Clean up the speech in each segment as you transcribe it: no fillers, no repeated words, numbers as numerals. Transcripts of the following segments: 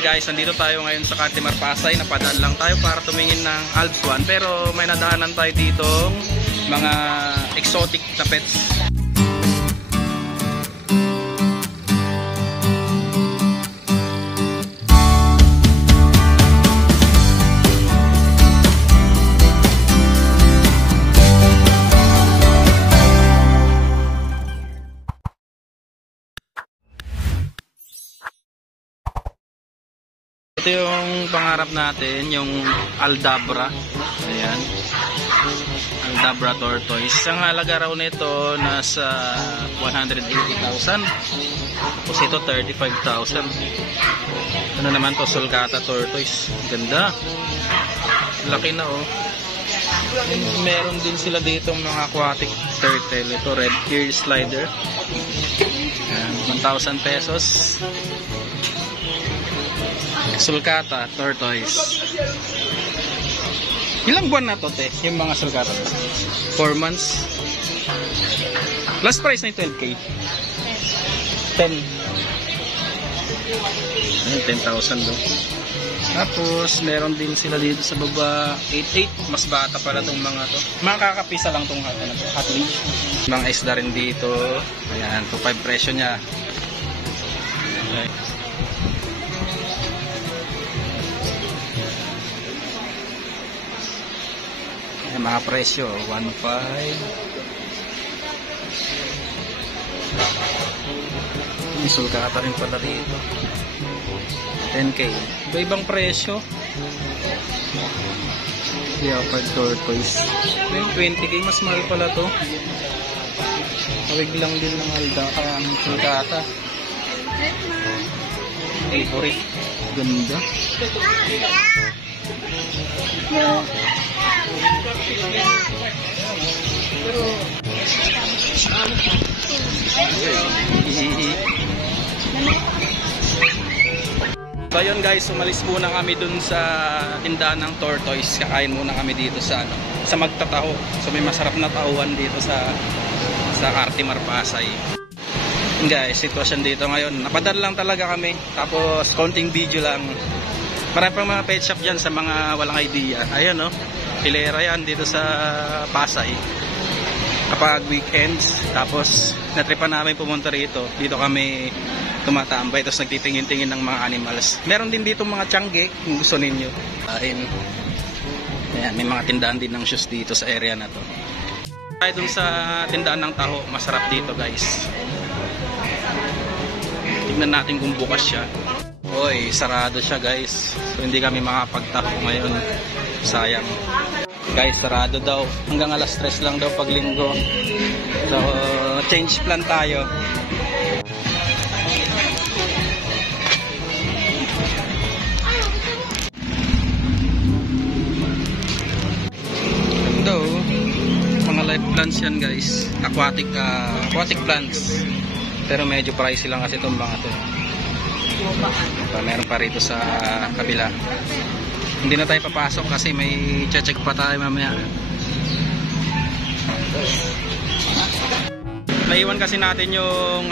Guys, nandito tayo ngayon sa Cartimar Pasay. Napadaan lang tayo para tumingin ng Alps 1. Pero may nadaanan tayo ditong mga exotic na pets. Ito yung pangarap natin, yung Aldabra. Ayan. Aldabra tortoise. Ang halaga raw nito nasa 180,000. Tapos ito 35,000. Ano naman to, Sulcata tortoise. Ganda. Laki na oh. Meron din sila dito mga aquatic turtle. Ito red ear slider. Ayan, 1,000 pesos. Sulcata tortoise. Ilang buwan na to, te? Yung mga sulcata. 4 months. Last price na yung 12K. 10,000 do. Tapos meron din sila dito sa baba 88. Mas bata pala tong mga to. Makakapisa lang tong hot leash. Mga isda rin dito. Ayan, 2.5 presyo nya. Okay. Mga presyo 1.5. May sulcata rin pala rito 10K. Iba-ibang presyo. Leopard tortoise may 20K. Mas mahal pala to. Kawig lang din ng alda ang sulcata. Favorite. Ganda. So ayun guys, umalis muna kami dun sa tindahan ng tortoise. Kakain muna kami dito sa sa Magtataho. So may masarap na tahuan dito sa Cartimar Pasay. Guys, sitwasyon dito ngayon. Napadal lang talaga kami. Tapos konting video lang. Marami pang mga pet shop dyan sa mga walang idea. Ayan no, hilera yan dito sa Pasay kapag weekends. Tapos natripan namin pumunta rito. Dito kami tumatambay, tapos nagtitingin-tingin ng mga animals. Meron din dito mga tiangge kung gusto ninyo. Ayan, may mga tindahan din ng shoes dito sa area na to. Tayo dun sa tindahan ng taho. Masarap dito guys. Tignan natin kung bukas siya. Oy, sarado siya guys. So hindi kami makapagtaho ngayon. Sayang. Guys, sarado daw. Hanggang alas 3 lang daw pag linggo. So, change plan tayo. Ganda oh. Mga live plants yan guys. Aquatic plants. Pero medyo pricey lang kasi itong mga to. Meron pa rito sa kabila. Hindi na tayo papasok kasi may check pa tayo mamaya. Naiwan kasi natin yung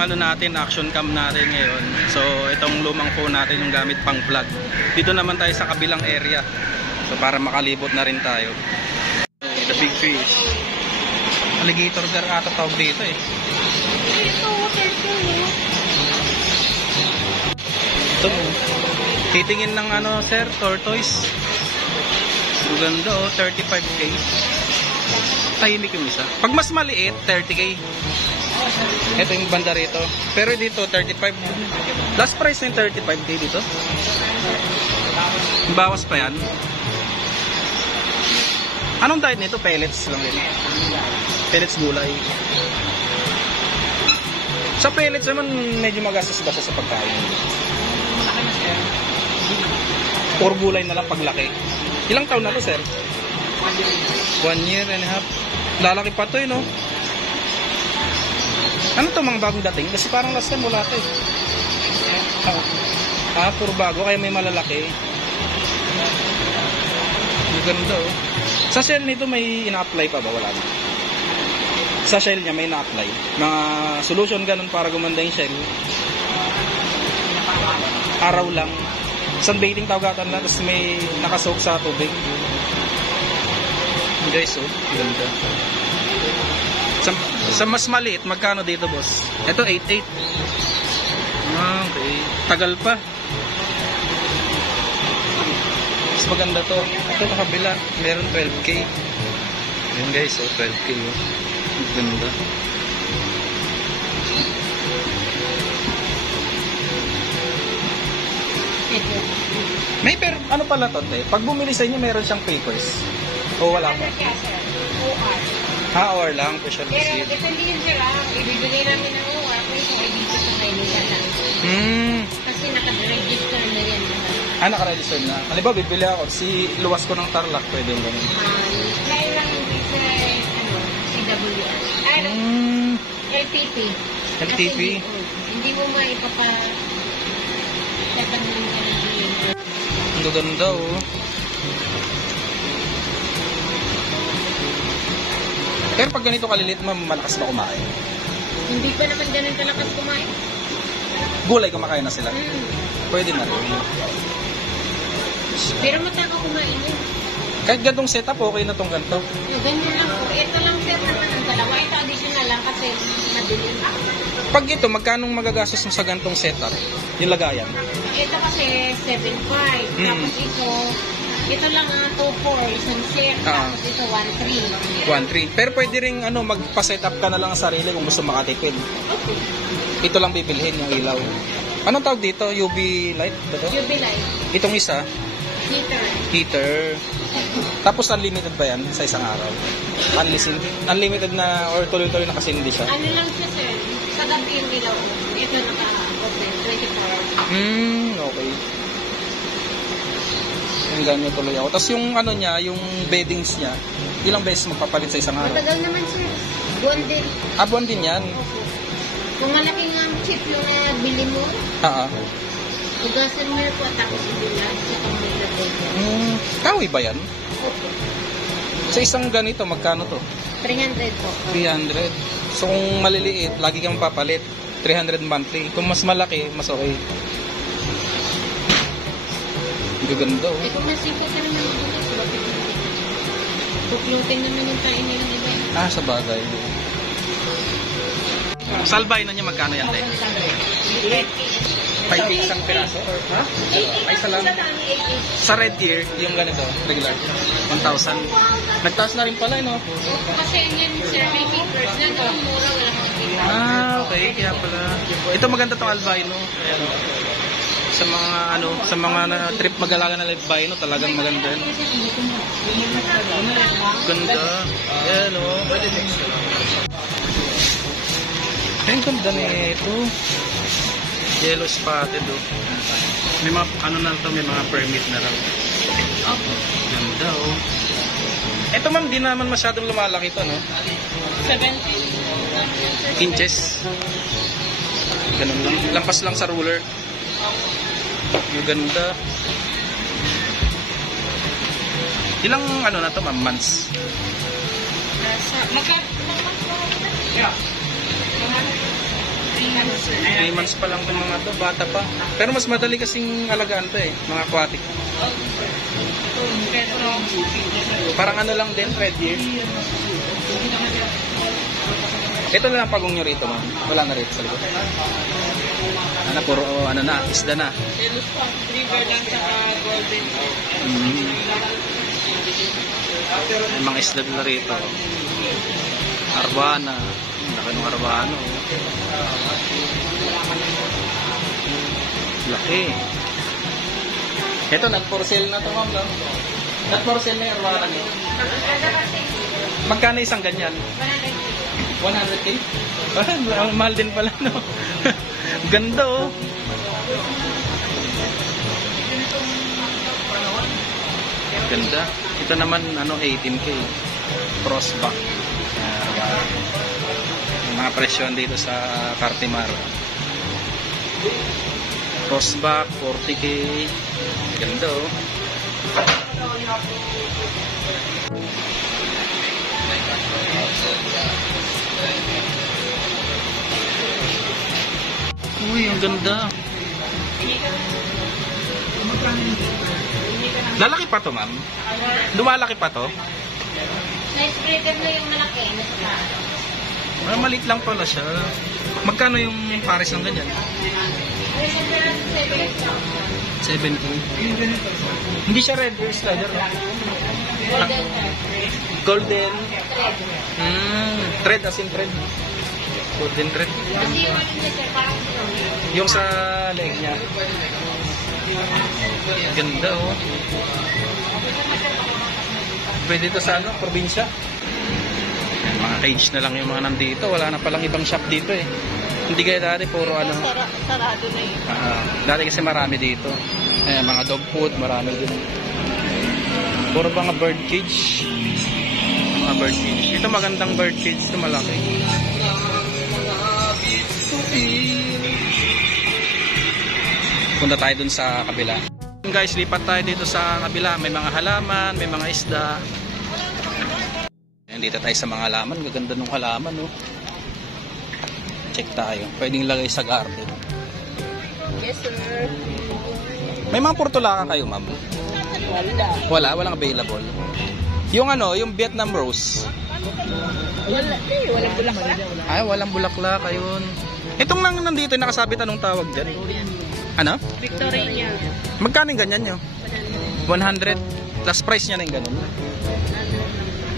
action cam natin ngayon. So itong lumang phone natin yung gamit pang vlog. Dito naman tayo sa kabilang area. So para makalibot na rin tayo. The big fish. Alligator gar ata tawag dito eh. Ito, titingin ng sir, tortoise. Ganda oh, 35K. Tahimik yung isa. Pag mas maliit, 30K. Ito yung banda rito. Pero dito, 35. Last price na yung 35K dito. Bawas pa yan. Anong diet nito? Pellets lang din. Pellets gulay. Sa pellets naman, medyo magastos-gastos sa pagkain. Puro gulay na lang paglaki. Ilang taon na to, sir? 1 year and a half. Lalaki pa to, no? Ano to mga bagong dating? Kasi parang last time wala to eh. Puro bago, kaya may malalaki. Maganda oh. Sa shell nito may ina-apply pa ba? Wala na. Sa shell niya may ina-apply. Mga solution ganun para gumanda yung shell. Araw lang. Sunbathing tawagatan lang, tapos may nakasoak sa tubig. Guys, oh, ganda. Sa mas maliit, magkano dito, boss? Ito, 8.8. Okay. Tagal pa. Mas maganda to. Ito, nakabila. Meron 12K. Ayan guys, oh, 12K. Oh. Ganda. May ano pala to, te? Pag bumili sa inyo, meron siyang papers. O wala pa? OR lang, special Pero receipt. depende yun sir, ibibigay namin ng OR kung ay dito sa Maynila lang. Kasi naka-register na yan. Naka-register na. Halimbawa, bibili ako. Si luwas ko ng Tarlac, pwede yung ganun. Kaya lang sa CWR. LTP. LTP? Kasi, hindi mo maipapa tatanong ka ng Ang ganda, oh. Pero pag ganito kalilit, malakas ba kumain? Hindi pa naman ganun kalakas kumain. Gulay kumakain na sila? Pwede na rin. Pero matanga kumain yun. Kahit gantong setup, okay na tong ganito. Ganyan lang po. Ito lang sir naman ang dalawa. Ito additional lang kasi madilim. Pag ito, magkano magagastos mo sa gantong setup? Yung lagayan? Ito kasi 7.5. Tapos ito lang 2.4. Isang set. Tapos ito 1.3. 1.3. Pero pwede rin magpa-setup ka na lang ang sarili kung gusto makatipid. Okay. Ito lang bibilhin yung ilaw. Anong tawag dito? UV light? UV light. Itong isa? Heater. Tapos unlimited ba yan sa isang araw? Unlimited na or tuloy-tuloy na kasi hindi siya? Ano lang siya sir? Sa gabi yung ilaw. Ito naka-open 24 hours. Okay. Yung ganyan tuloy ako. Tapos yung ano niya, yung beddings niya, ilang beses magpapalit sa isang araw? Matagal naman sir. Buwan din. Buwan din yan? Opo. Kung malaki nga chip yung bili mo, ugasan mo po tapos ibilas sa pamilagay. Kahoy ba yan? Opo. Sa isang ganito, magkano to? 300 po. 300. So kung maliliit, lagi kang papalit. 300 monthly. Kung mas malaki, mas okay. Gaganda, oh. Eh kung nasipo ka naman yung bukas, bakit hindi? Puplutin naman yung kain nilang iba. Sa bagay. Salbay na niya magkano yan, te? 5 isang piraso? Ay, isa lang. Sa red ear, yung ganito, regular, 1,000. Nagtaas na rin pala, no? Kasi yan, sir, may papers na ito, mura, wala kang kita. Okay, kaya pala. Ito maganda tong albino. Ayan, sa mga trip mag-alaga na albino, talagang maganda. Ganda. Ayan, oh. Ang ganda nito. Yellow spotted, oh. May mga may mga permit na lang. Ganda, oh. Ito ma'am, di naman masyadong lumalaki to, no? 17 inches. Ganun lang. Lampas lang sa ruler. Ang ganda. Ilang na to ma'am, months? Yeah. 3 months pa lang itong mga to, bata pa. Pero mas madali kasing alagaan to, mga aquatic. Parang lang din, red ear. Ito na lang pagong nyo rito, ma'am. Wala na rito sa likod. Puro isda na. River lang sa golden. May mga isda na rito. Arwana. Laki ng arwano. Laki. Ito, not-for sale na ito, ma'am. Not-for sale na yung arwana nyo. Magkano isang ganyan? 100K? Mahal din pala, no? Ganda, oh. Ganda. Ito naman, 18K. Crossback. Mga presyon dito sa Cartimar. Crossback, 40K. Ganda, oh. Uy, ang ganda. Lalaki pa to, ma'am? Lumalaki pa to? Size breeder na yung malaki. Maliit lang pala siya. Magkano yung pares ng ganyan? 7 po. Hindi siya red ear slider. Golden. Thread as in thread. Golden thread. Yung sa leg niya. Ganda oh. Pwede to sa ano, probinsya. Mga cage na lang yung mga nandito. Wala na palang ibang shop dito eh. Hindi kaya dati puro ano. Sarado na yun. Dati kasi marami dito. Mga dog food, marami din. Puro mga bird cage. Mga bird cage. Ito magandang bird cage. Ito malaki. Punta tayo dun sa kabila. Guys, lipat tayo dito sa kabila. May mga halaman, may mga isda. Dito tayo sa mga halaman. Gaganda ng halaman, oh. Check tayo. Pwedeng lagay sa garden. Yes, sir. May mga portulaka kayo, ma'am? Wala. Walang available. Yung ano, yung Vietnam Rose. Walang bulaklak. Ay, walang bulaklak ayun. Itong lang nandito, nakasabit anong tawag dyan? Ano? Victoria. Magkano yung ganyan nyo? 100. Plus price niya na yung ganun.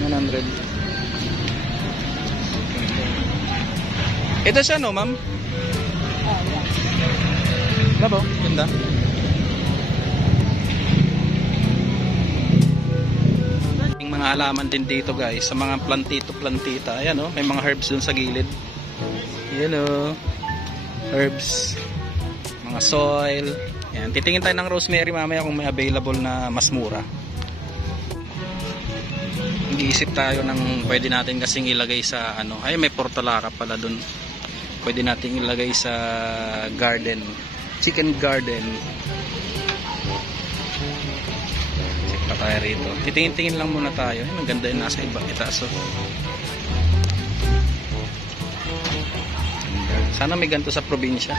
100. Ito siya, no, ma'am? Labo, ganda. Yung mga halaman din dito, guys, sa mga plantita. Ayan, oh, may mga herbs dun sa gilid. Ayan, oh. Herbs. Mga soil. Ayan, titingin tayo ng rosemary mamaya kung may available na mas mura. Nag-iisip tayo ng pwede natin kasing ilagay sa ano. Ay, may portulaka pala dun. Pwede natin ilagay sa garden. Chicken garden. Check pa tayo rito. Titingin-tingin lang muna tayo. Ay, maganda yun nasa iba. Itaas, oh. Sana may ganito sa probinsya.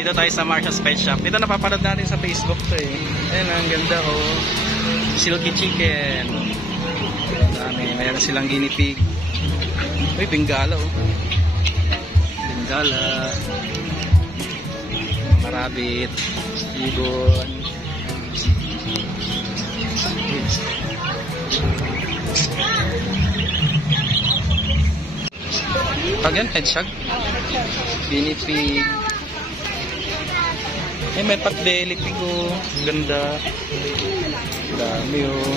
Dito tayo sa Marshall's Pet Shop. Dito napapanood natin sa Facebook to eh. Ayan, ang ganda oh. Silky chicken. Dami. Mayroon silang guinea pig. Uy, bengala oh. Bengala. Rabbit. Ibon. Pag yan, hedgehog. Guinea pig. Eh, may patdeli pig oh. Ganda. Dami oh.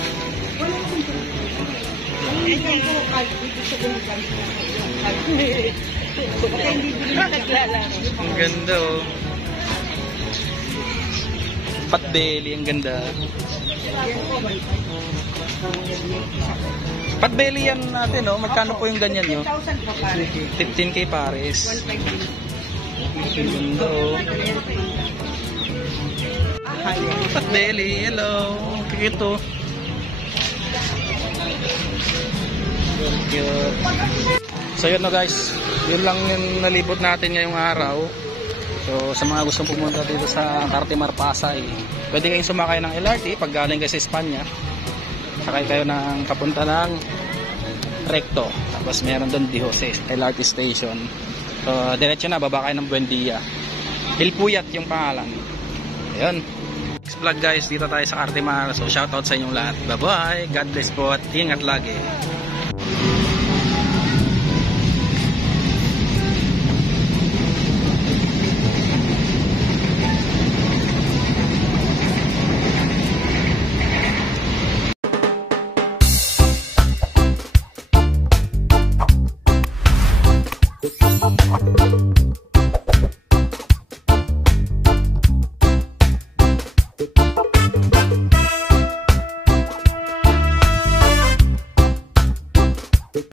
Ang ganda oh. Patbelly, ang ganda. Patbelly yan natin oh. Magkano po yung ganyan nyo? 15k pares. Ang ganda oh. Patbelly, hello. Kikito. Cute. So yun na guys, yun lang yung nalibot natin ngayong araw. So sa mga gustong pumunta dito sa Cartimar Pasay, pwede kayong sumakay ng LRT pag galing kayo sa Espanya. Sakay kayo ng papunta ng Recto. Tapos meron doon Di Jose LRT station. So diretso na, baba kayo ng Buendia. Hilpuyat yung pangalan. Ayun. Next vlog guys, dito tayo sa Cartimar. So shoutout sa inyong lahat. Bye bye, God bless po at ingat lagi.